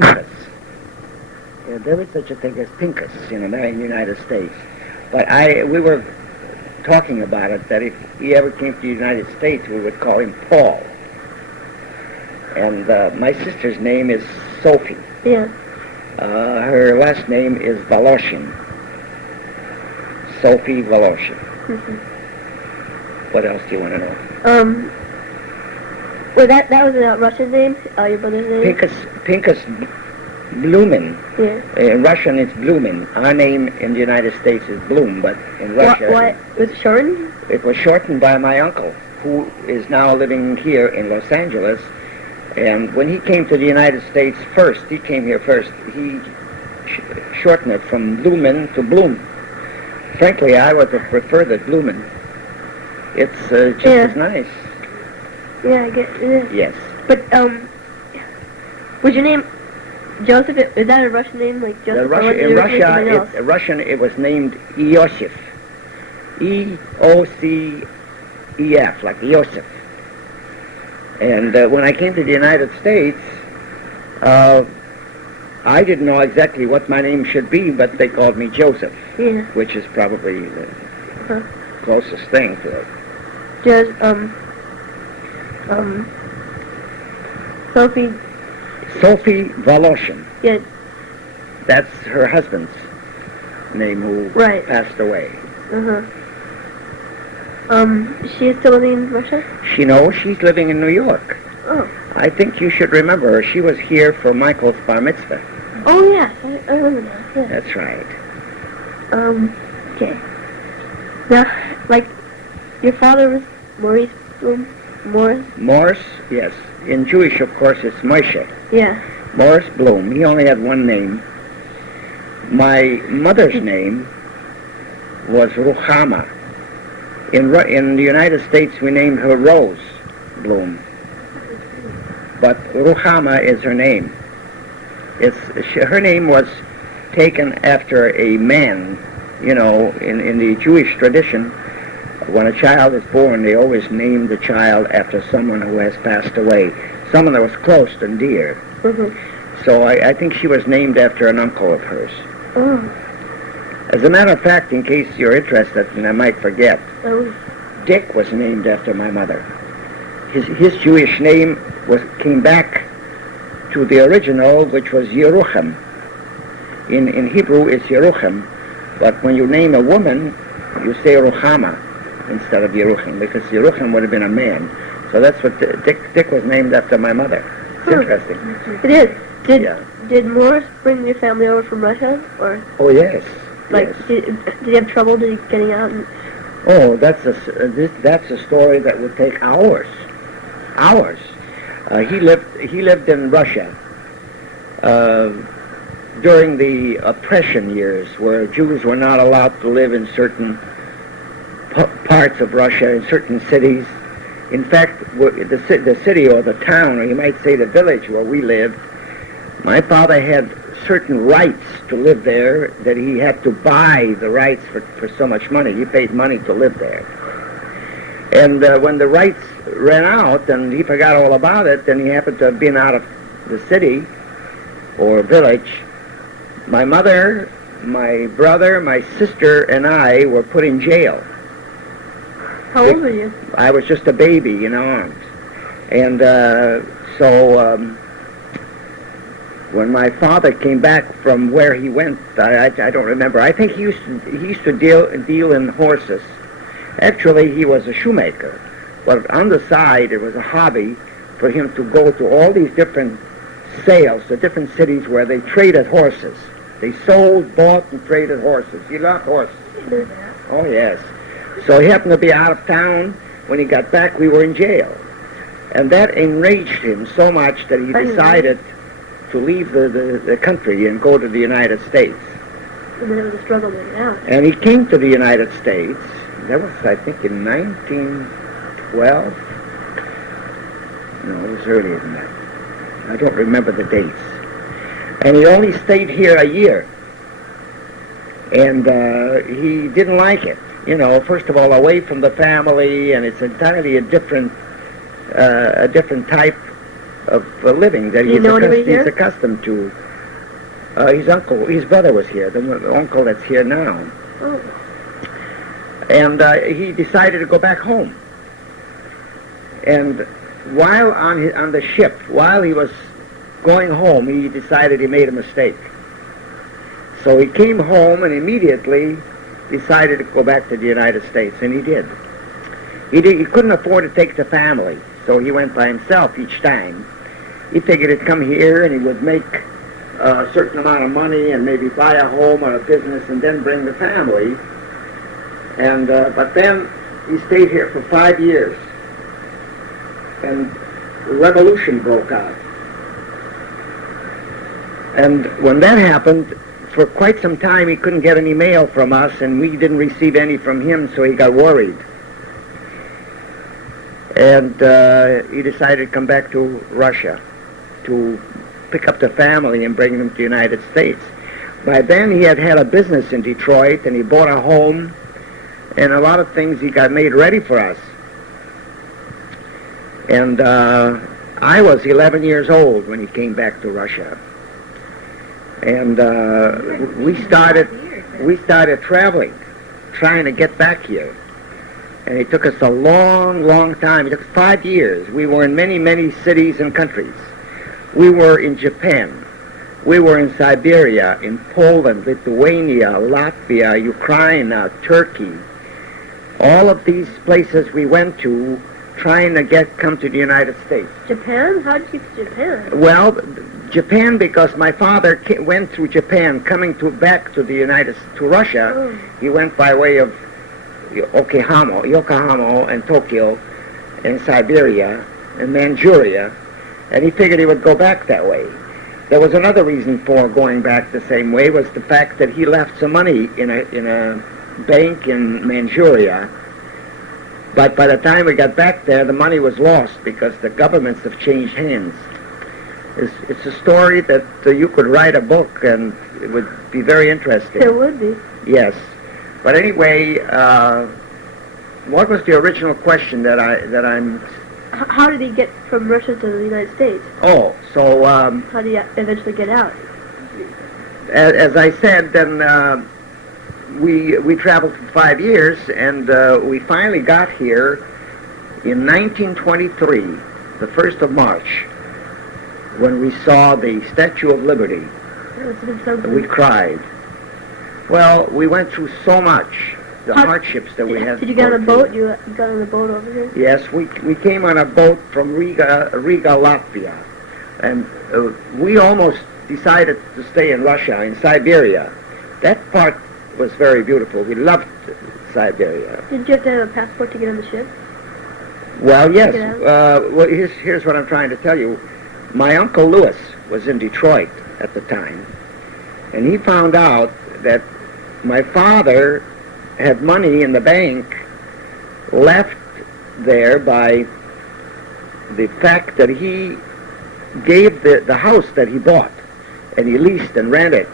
Pincus. There is such a thing as Pincus, in the United States. But we were talking about it, that if he ever came to the United States, we would call him Paul. And my sister's name is Sophie. Yeah. Her last name is Voloshin. Sophie Voloshin. Mm-hmm. What else do you want to know? Well, that was a Russian name, your brother's name? Pincus Blumen. Yeah. In Russian, it's Blumen. Our name in the United States is Blum, but in Russia... What? Was it shortened? It was shortened by my uncle, who is now living here in Los Angeles. And when he came to the United States first, he came here first, he shortened it from Blumen to Blum. Frankly, I would have preferred the Blumen. It's just as nice. Yeah, I get it. Yes. But, was your name Joseph? Is that a Russian name, like Joseph? In Russian, it was named Iosif. E-O-C-E-F, like Iosif. And when I came to the United States, I didn't know exactly what my name should be, but they called me Joseph, which is probably the closest thing to it. Just, Sophie Voloshin. Yeah. That's her husband's name, who passed away. She is still living in Russia? She's living in New York. Oh. I think you should remember her. She was here for Michael's bar mitzvah. Oh, yes. I remember that. Yeah. That's right. Okay. Now, like, your father was Maurice Blum? Morris, yes. In Jewish, of course, it's Moshe. Yeah. Morris Blum. He only had one name. My mother's name was Ruchama. In the United States, we named her Rose Blum. But Ruchama is her name. Her name was taken after a man. In the Jewish tradition, when a child is born, they always name the child after someone who has passed away, someone that was close and dear. Mm-hmm. So I think she was named after an uncle of hers. Oh. As a matter of fact, in case you're interested, and I might forget, Dick was named after my mother. His Jewish name came back to the original, which was Yerucham. In Hebrew, it's Yerucham, but when you name a woman, you say Ruchama instead of Yerucham, because Yerucham would have been a man. So that's what Dick was named after my mother. It's interesting. It is. Did Morris bring your family over from Russia, or? Oh yes. Like, yes. Did he have trouble getting out? Oh, that's a story that would take hours. Hours. He lived in Russia during the oppression years, where Jews were not allowed to live in certain parts of Russia, in certain cities. In fact, the city or the town, or you might say the village where we lived, my father had certain rights to live there, that he had to buy the rights for so much money. He paid money to live there. And when the rights ran out and he forgot all about it, and he happened to have been out of the city or village, my mother, my brother, my sister, and I were put in jail. How old were you? I was just a baby in arms. And when my father came back from where he went, I don't remember. I think he used to deal in horses. Actually, he was a shoemaker. But on the side, it was a hobby for him to go to all these different sales, the different cities where they traded horses. They sold, bought, and traded horses. He loved horses. Oh, yes. So he happened to be out of town. When he got back, we were in jail. And that enraged him so much that he decided to leave the country and go to the United States. And then it was a struggle to get out. And he came to the United States. That was, I think, in 1912. No, it was earlier than that. I don't remember the dates. And he only stayed here a year. And he didn't like it. First of all, away from the family, and it's entirely a different type living that You know anybody he's here? accustomed to. His brother was here, the uncle that's here now. Oh. And he decided to go back home. And while on the ship, while he was going home, he decided he made a mistake. So he came home and immediately decided to go back to the United States, and he did. He couldn't afford to take the family, so he went by himself each time. He figured he'd come here and he would make a certain amount of money and maybe buy a home or a business and then bring the family. And but then he stayed here for 5 years, and the revolution broke out. And when that happened, for quite some time he couldn't get any mail from us, and we didn't receive any from him, so he got worried. And he decided to come back to Russia to pick up the family and bring them to the United States. By then he had a business in Detroit, and he bought a home, and a lot of things he got made ready for us. And I was 11 years old when he came back to Russia. And we started traveling, trying to get back here. And it took us a long, long time. It took 5 years. We were in many, many cities and countries. We were in Japan. We were in Siberia, in Poland, Lithuania, Latvia, Ukraine, Turkey. All of these places we went to trying to come to the United States. Japan? How did you get to Japan? Well, Japan, because my father went through Japan, coming back to Russia. Oh. He went by way of Yokohama and Tokyo and Siberia and Manchuria, and he figured he would go back that way. There was another reason for going back the same way, was the fact that he left some money in a bank in Manchuria. But by the time we got back there, the money was lost because the governments have changed hands. It's a story that you could write a book, and it would be very interesting. It would be. Yes. But anyway, what was the original question that I'm... How did he get from Russia to the United States? Oh, so... How did he eventually get out? As I said, then we traveled for 5 years, and we finally got here in 1923, the 1st of March, when we saw the Statue of Liberty. That must have been so good. We cried. Well, we went through so much, the hardships that we had. Did you get on a boat? You got on a boat over here? Yes, we came on a boat from Riga, Latvia, and we almost decided to stay in Russia, in Siberia. That part was very beautiful. We loved Siberia. Did you have to have a passport to get on the ship? Well, yes. Get Well, here's what I'm trying to tell you. My Uncle Louis was in Detroit at the time, and he found out that my father had money in the bank left there by the fact that he gave the house that he bought, and he leased and rented.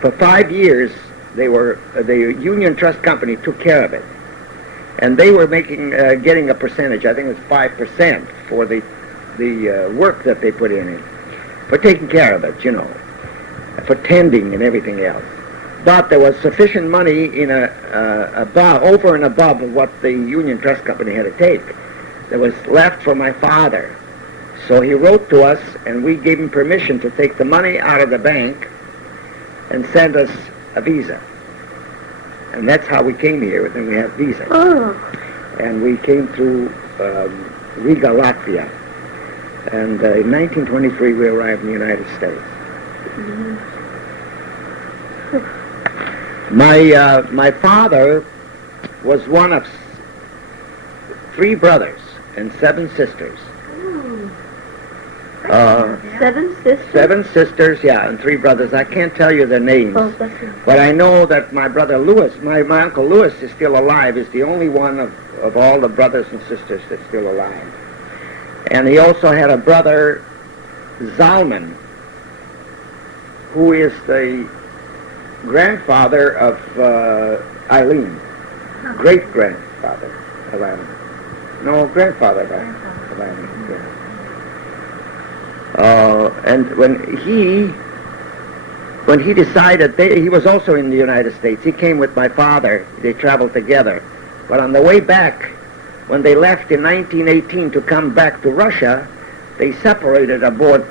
For 5 years, the Union Trust Company took care of it, and they were getting a percentage. I think it was 5% for the work that they put in it, for taking care of it, for tending and everything else. But there was sufficient money in over and above what the Union Trust Company had to take. There was left for my father. So he wrote to us, and we gave him permission to take the money out of the bank and send us a visa. And that's how we came here, and we have visa. Oh. And we came through Riga, Latvia. And in 1923, we arrived in the United States. Mm-hmm. My father was one of 3 brothers and 7 sisters. Ooh. 7 sisters? 7 sisters, yeah, and 3 brothers. I can't tell you their names. Oh, that's good. But I know that my brother Louis, my Uncle Louis is still alive. Is the only one of all the brothers and sisters that's still alive. And he also had a brother, Zalman, who is the grandfather of Eileen, great-grandfather of Eileen. No, grandfather of Eileen. Yeah. and when he decided, he was also in the United States. He came with my father. They traveled together. But on the way back, when they left in 1918 to come back to Russia, they separated aboard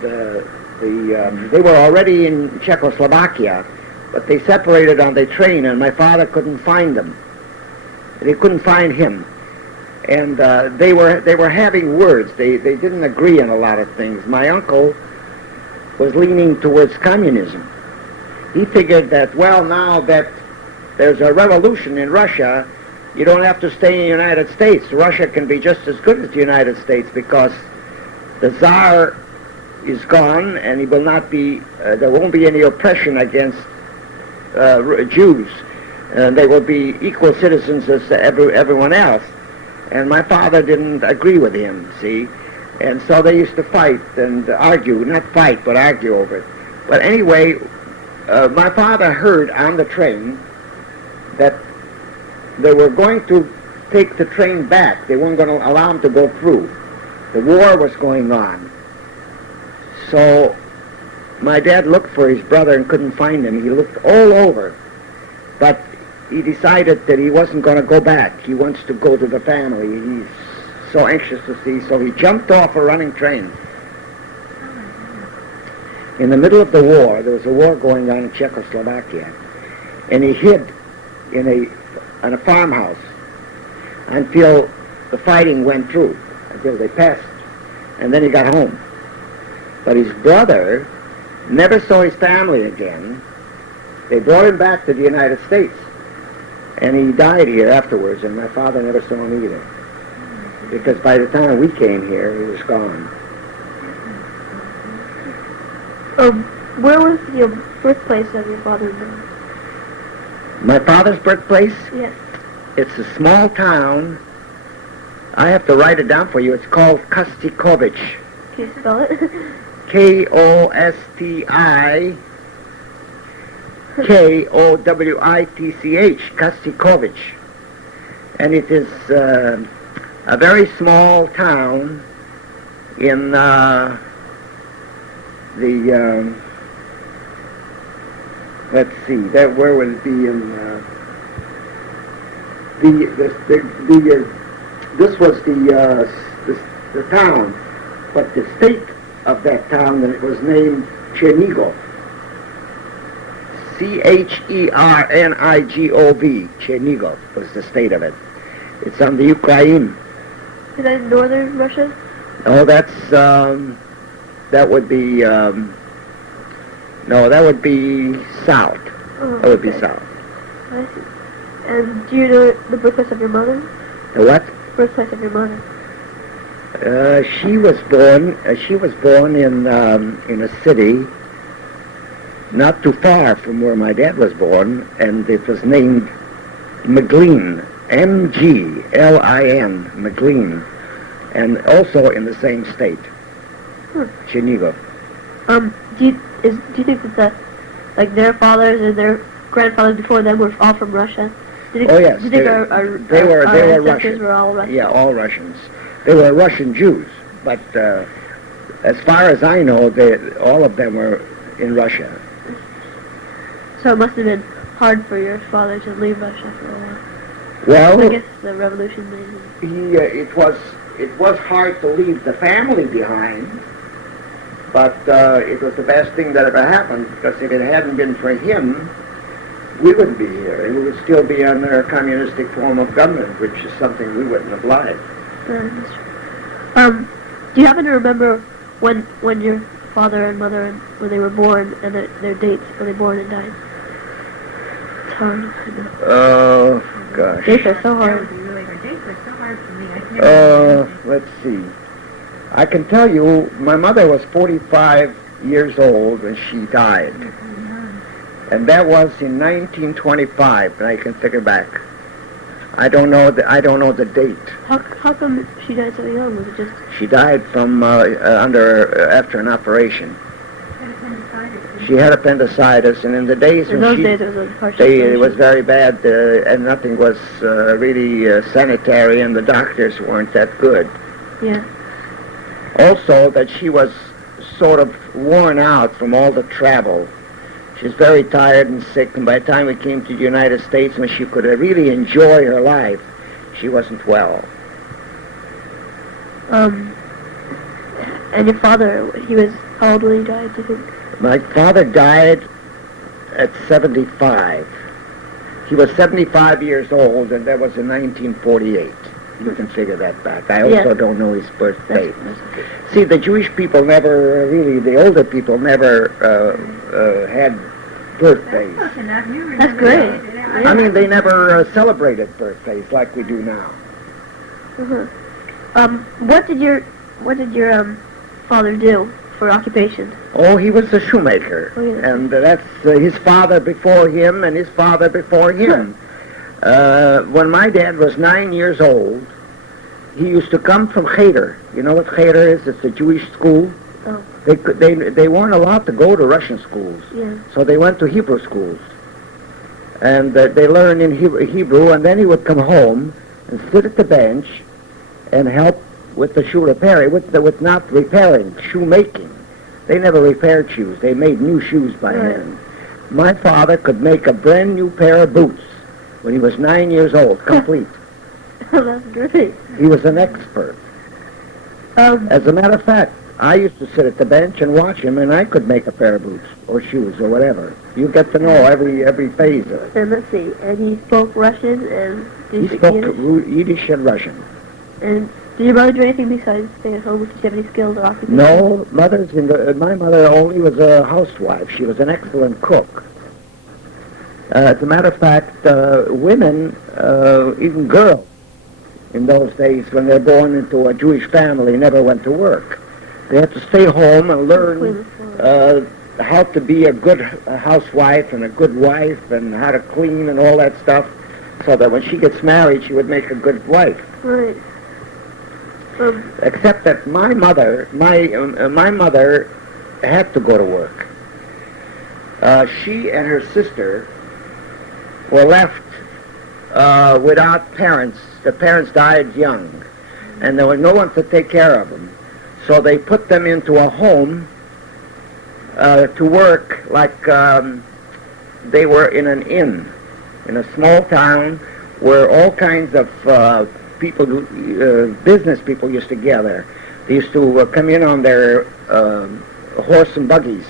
they were already in Czechoslovakia, but they separated on the train, and my father couldn't find them. They couldn't find him. And they were having words. They didn't agree on a lot of things. My uncle was leaning towards communism. He figured that, well, now that there's a revolution in Russia, you don't have to stay in the United States. Russia can be just as good as the United States because the Tsar is gone, and he will not be. There won't be any oppression against Jews. They will be equal citizens as everyone else. And my father didn't agree with him, see? And so they used to fight and argue, not fight, but argue over it. But anyway, my father heard on the train that they were going to take the train back. They weren't going to allow him to go through. The war was going on. So my dad looked for his brother and couldn't find him. He looked all over. But he decided that he wasn't going to go back. He wants to go to the family. He's so anxious to see. So he jumped off a running train. In the middle of the war, there was a war going on in Czechoslovakia. And he hid in a farmhouse until the fighting went through, until they passed. And then he got home. But his brother never saw his family again. They brought him back to the United States. And he died here afterwards, and my father never saw him either. Because by the time we came here, he was gone. Where was your birthplace of your father and mother? My father's birthplace? Yes. It's a small town. I have to write it down for you. It's called Kostikovich. Can you spell it? Kostikowitch, Kostikovich. And it is a very small town in let's see, where would it be in this was the town, but the state of that town, it was named Chernigov. Chernigov, Chernigov was the state of it. It's on the Ukraine. Is that in northern Russia? Oh, that would be, no, that would be south. Oh, That would be okay. south. I see. And do you know the birthplace of your mother? The what? Birthplace of your mother. She was born in a city not too far from where my dad was born, and it was named McLean, M-G-L-I-N, McLean, and also in the same state, Chernigov. Do you think that their fathers and their grandfathers before them were all from Russia? Do you think, Oh yes, do you think our they were ancestors Russian. were all Russian? Yeah, all Russians. They were Russian Jews, but as far as I know, all of them were in Russia. So it must have been hard for your father to leave Russia for a while. Well, I guess the revolution made him. it was hard to leave the family behind, but it was the best thing that ever happened, because if it hadn't been for him, we wouldn't be here. We would still be under a communistic form of government, which is something we wouldn't have liked. That's true. Do you happen to remember when your father and mother, when they were born, and their dates when they were born and died? It's hard. I know. Oh, gosh. Dates are so That hard. would be really hard. Dates are so hard for me. I can't remember. Let's see. I can tell you, my mother was 45 years old when she died. And that was in 1925, and I can figure back. I don't know the date. How come she died so young? Was it just... She died from after an operation. Had appendicitis. She had appendicitis, and in the days In when those days it was a harsh it situation. was very bad, and nothing was really sanitary, and the doctors weren't that good. Yeah. Also, that she was sort of worn out from all the travel. She was very tired and sick, and by the time we came to the United States, when she could really enjoy her life, she wasn't well. And your father, he was, how old when he died, do you think? My father died at 75. He was 75 years old, and that was in 1948. You can figure that back. I also Yeah. don't know his birth date. That's See, the Jewish people never really, the older people never had birthdays. That's close enough. You remember great. that. Yeah. I mean, they never celebrated birthdays like we do now. What did your father do for occupation? Oh, he was a shoemaker, Oh, yeah. and that's his father before him and his father before him. When my dad was 9 years old, he used to come from Cheder. You know what Cheder is? It's a Jewish school. Oh. They weren't allowed to go to Russian schools, Yeah. so they went to Hebrew schools. And they learned in Hebrew, and then he would come home and sit at the bench and help with the shoe repairing, with not repairing, shoemaking. They never repaired shoes. They made new shoes by Right. hand. My father could make a brand new pair of boots when he was 9 years old, complete. That's great. He was an expert. As a matter of fact, I used to sit at the bench and watch him, and I could make a pair of boots or shoes or whatever. You get to know every phase of it. And let's see, and he spoke Russian and did He speak spoke Yiddish? Yiddish and Russian. And did your mother do anything besides stay at home? Did she have any skills or occupation? No, my mother only was a housewife. She was an excellent cook. As a matter of fact, women, even girls, in those days when they're born into a Jewish family, never went to work. They had to stay home and learn how to be a good housewife and a good wife and how to clean and all that stuff, so that when she gets married, she would make a good wife. Right. Except that my mother had to go to work. She and her sister were left without parents. The parents died young, and there was no one to take care of them. So they put them into a home to work like they were in an inn in a small town where all kinds of people, business people used to gather. They used to come in on their horse and buggies,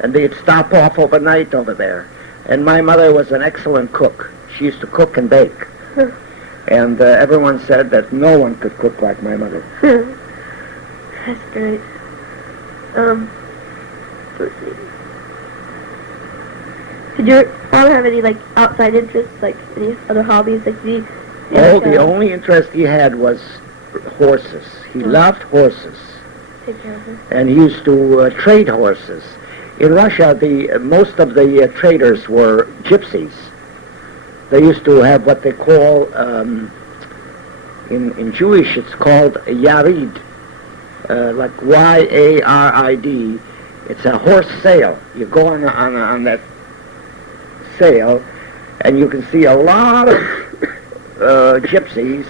and they'd stop off overnight over there. And my mother was an excellent cook. She used to cook and bake. And everyone said that no one could cook like my mother. That's great. Let's see. Did your father have any like outside interests, like any other hobbies? Like did he? Oh, the only interest he had was horses. He loved horses, Take care of them. and he used to trade horses. In Russia, most of the traders were gypsies. They used to have what they call, in Jewish, it's called yarid, like Y-A-R-I-D. It's a horse sale. You go on that sale, and you can see a lot of gypsies,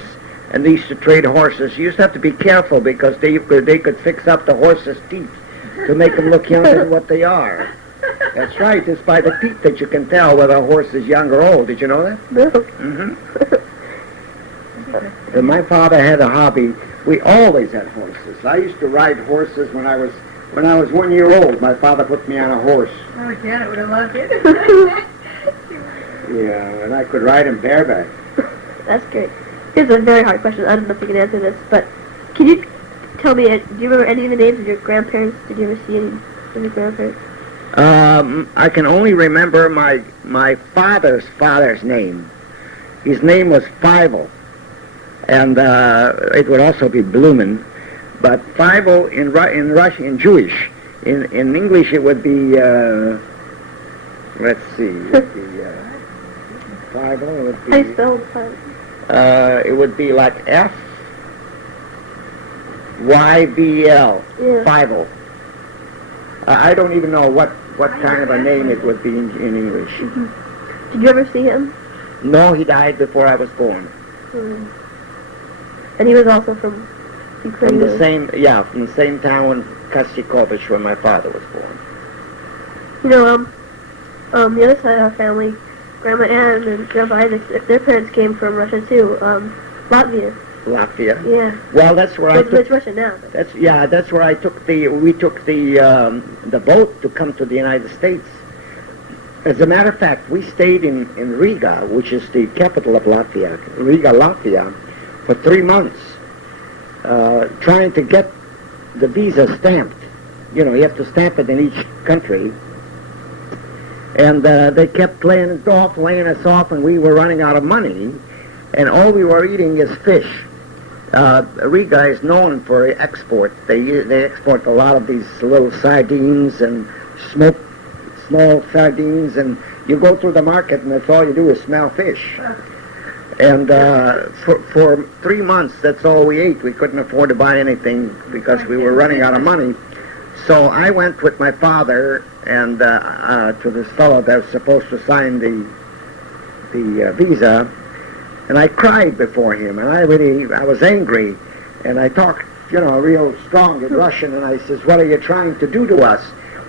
and they used to trade horses. You used to have to be careful because they could fix up the horse's teeth to make them look younger than what they are. That's right. It's by the teeth that you can tell whether a horse is young or old. Did you know that? No. Mm-hmm. And my father had a hobby. We always had horses. I used to ride horses when I was 1 year old. My father put me on a horse. Oh, Janet would have loved it. Yeah, and I could ride him bareback. That's great. Here's a very hard question. I don't know if you can answer this, but can you tell me? Do you remember any of the names of your grandparents? Did you ever see any of your grandparents? I can only remember my father's name. His name was Fievel, and it would also be Blumen, but Fievel in Russian, in Jewish, in English it would be let's see, it would be Fievel. It would How do you be spell Fievel? it would be like F-Y-V-L, Yeah. Fievel. I don't even know what kind of a name it would be in English. Did you ever see him? No, he died before I was born. And he was also from From the Ukrainian. from the same town, Kostyakovich, where my father was born. You know, the other side of our family, Grandma Ann and Grandpa Isaac, their parents came from Russia too. Latvia. Latvia. Yeah. Well, that's where I It's took. Russia now. But That's where I took we took the boat to come to the United States. As a matter of fact, we stayed in Riga, which is the capital of Latvia, Riga, Latvia, for 3 months, trying to get the visa stamped. You know, you have to stamp it in each country. And they kept laying us off, and we were running out of money, and all we were eating is fish. Riga is known for export. They export a lot of these little sardines and small sardines, and you go through the market, and that's all you do is smell fish. And for 3 months, that's all we ate. We couldn't afford to buy anything because we were running out of money. So I went with my father and to this fellow that was supposed to sign the visa, and I cried before him, and I was angry, and I talked, real strong in Russian, and I says, "What are you trying to do to us?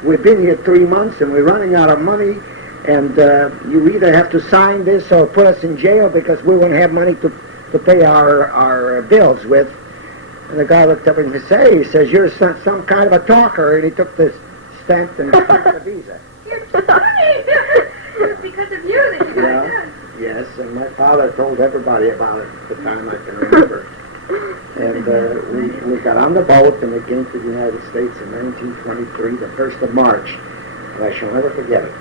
We've been here 3 months, and we're running out of money, and you either have to sign this or put us in jail because we won't have money to pay our bills with." And the guy looked up and he says, "You're some kind of a talker," and he took the stamp and stamped the visa. It was because of you that you got Yeah. it done. Yes, and my father told everybody about it at the time I can remember. And we got on the boat and we came to the United States in 1923, the 1st of March, and I shall never forget it.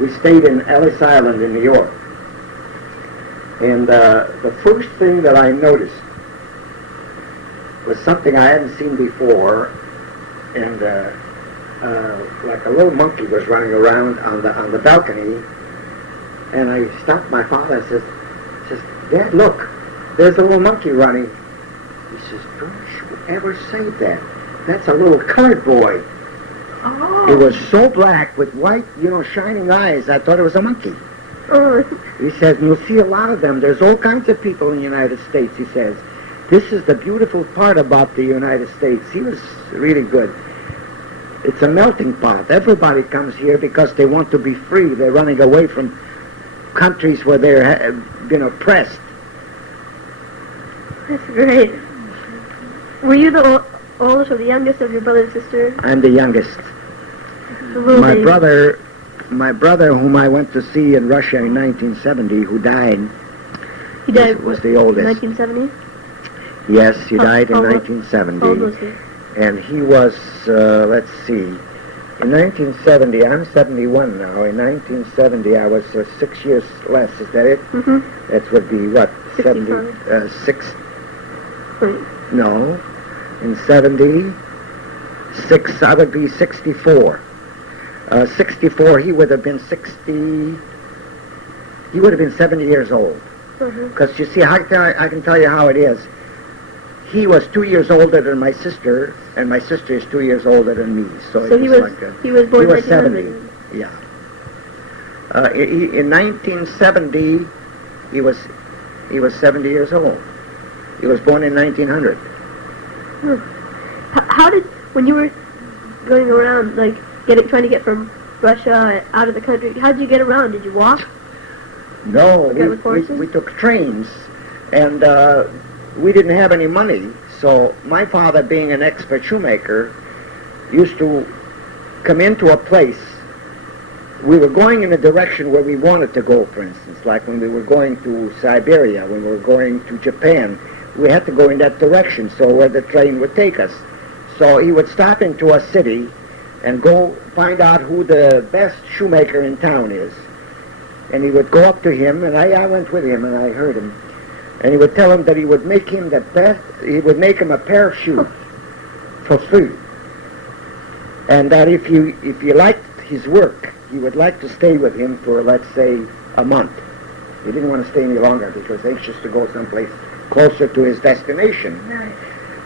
We stayed in Ellis Island in New York. And the first thing that I noticed was something I hadn't seen before, and like a little monkey was running around on the balcony, and I stopped my father and says, "Dad, look, there's a little monkey running." He says, "Don't you ever say that. That's a little colored boy." Oh. It was so black with white, shining eyes, I thought it was a monkey. oh, He says, "You'll see a lot of them. There's all kinds of people in the United States," he says. "This is the beautiful part about the United States." He was really good. It's a melting pot. Everybody comes here because they want to be free. They're running away from countries where they're been oppressed. that's great. Were you the oldest or the youngest of your brother and sister? I'm the youngest. The little My baby. brother, whom I went to see in Russia in 1970, who died, He died was the oldest. 1970? Yes, he died in How old 1970. was he? And he was, let's see, in 1970, I'm 71 now. In 1970, I was 6 years less. Is that it? Mm-hmm. That would be what? 65. 76? Wait. No. In 76, I would be 64. 64, he would have been 60. He would have been 70 years old. Uh-huh. Because you see, I can tell you how it is. He was 2 years older than my sister, and my sister is 2 years older than me. So So it he was was like a, he was born he was 1900. 70. Yeah. In 1970, he was 70 years old. He was born in 1900. How did, when you were going around, like trying to get from Russia out of the country, how did you get around? Did you walk? No, Okay, with horses? we took trains, and we didn't have any money. So my father, being an expert shoemaker, used to come into a place. We were going in a direction where we wanted to go, for instance, like when we were going to Siberia, when we were going to Japan. We had to go in that direction, so where the train would take us. So he would stop into a city and go find out who the best shoemaker in town is. And he would go up to him, and I went with him, and I heard him. And he would tell him that he would make him the best, he would make him a pair of shoes for free. And that if you liked his work, you would like to stay with him for, let's say, a month. He didn't want to stay any longer because he was anxious to go someplace closer to his destination. Right.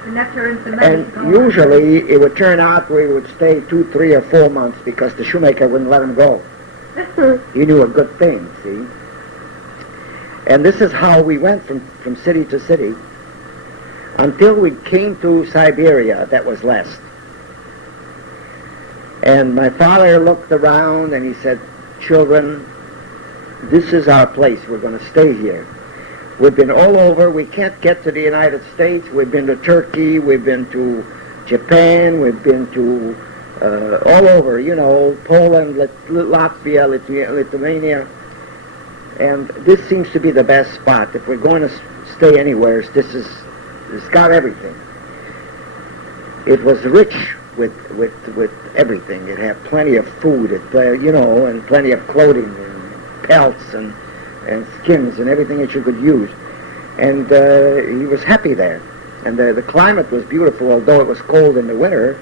Enough to earn some money. And to go on. usually it would turn out where he would stay 2, 3, or 4 months because the shoemaker wouldn't let him go. He knew a good thing, see? And this is how we went from city to city. until we came to Siberia, that was less. And my father looked around and he said, children, this is our place. We're going to stay here. We've been all over. We can't get to the United States. We've been to Turkey. We've been to Japan. We've been to all over, you know, Poland, Latvia, Lithuania. And this seems to be the best spot. If we're going to stay anywhere, it's got everything. It was rich with everything. It had plenty of food, you know, and plenty of clothing and pelts and skins and everything that you could use. And he was happy there. And the climate was beautiful, although it was cold in the winter.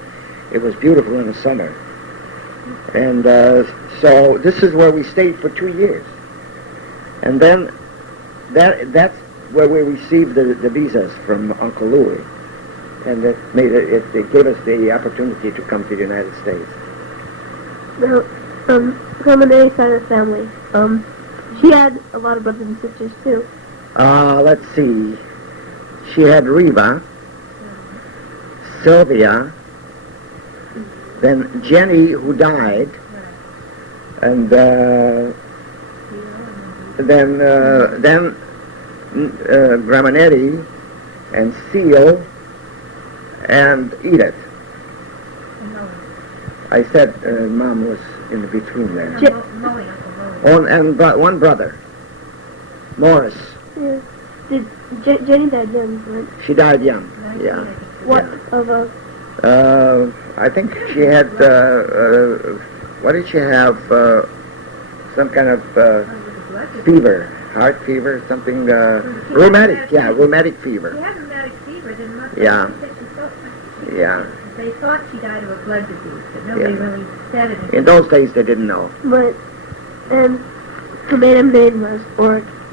It was beautiful in the summer. And so this is where we stayed for 2 years. And then that's where we received the visas from Uncle Louis. And it gave us the opportunity to come to the United States. Now, from an A side of the family, she had a lot of brothers and sisters too. Let's see. She had Reva, Sylvia, then Jenny, who died, and then Gramanetti, and Seal, and Edith. I said Mom was in between there. Oh, and one brother, Morris. Yeah. Did Jenny died young, right? She died young. Yeah. What Yeah. of a? I think she had. What did she have? Some kind of fever, heart fever, something. Rheumatic. Yeah, rheumatic She fever. had rheumatic fever, then not Yeah. she Yeah. They thought she died of a blood disease, but nobody Yeah. really said it. In those days, they didn't know. But and her maiden name was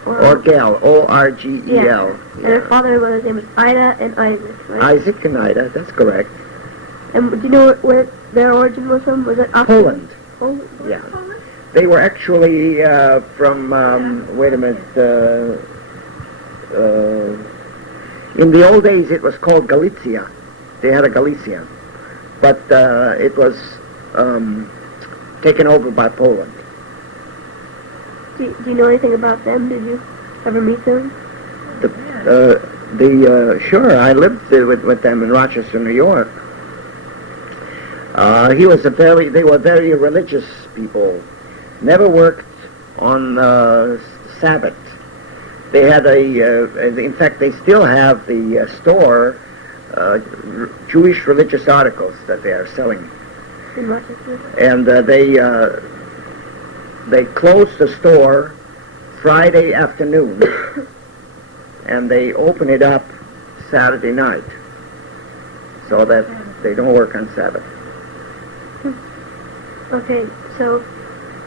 Orgel, O-R-G-E-L. And her father and mother's name was Ida and Isaac, right? Isaac and Ida, that's correct. And do you know where their origin was from? Was it Austrian? Poland. Poland? Yeah. They were actually from, wait a minute, in the old days it was called Galicia. They had a Galicia. But it was taken over by Poland. Do you know anything about them? Did you ever meet them? Sure, I lived with them in Rochester, New York. They were very religious people. Never worked on Sabbath. They had in fact, they still have the store, Jewish religious articles that they are selling. In Rochester? And they closed the store Friday afternoon, and they open it up Saturday night, so that they don't work on Sabbath. Okay, so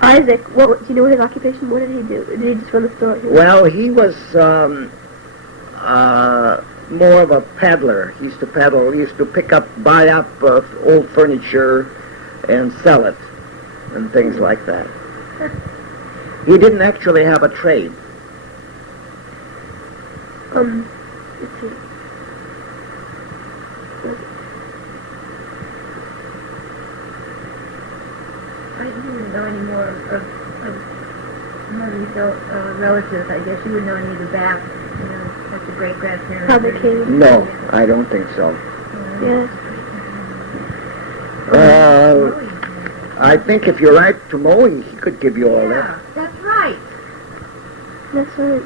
Isaac, do you know his occupation? What did he do? Did he just run the store? Well, he was more of a peddler. He used to peddle. He used to buy up old furniture and sell it, and things like that. He didn't actually have a trade. Let's see. I didn't know any more of Mother's relatives. I guess you would know any of the back, that's the great-grandparents. How they came? No, I don't think so. Yeah. I think if you write to Moe, he could give you all that. Yeah, that's right. That's right.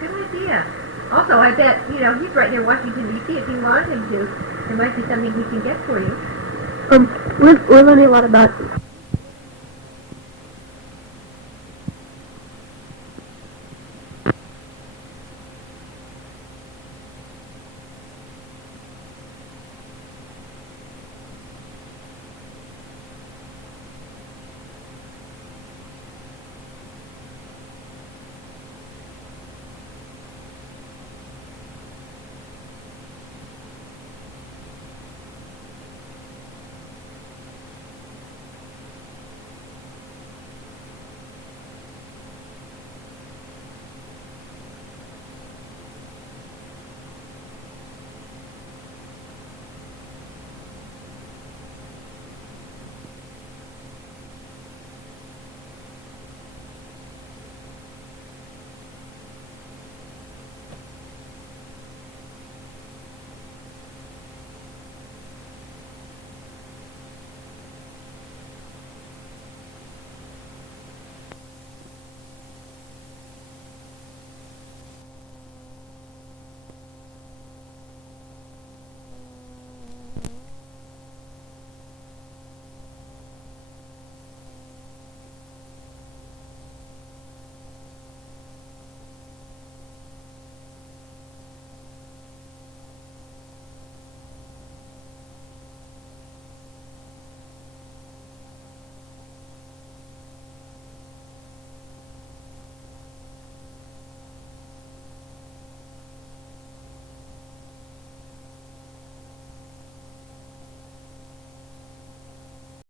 Good idea. Also, I bet, he's right near Washington, D.C. If you want him to, there might be something he can get for you. We're learning a lot about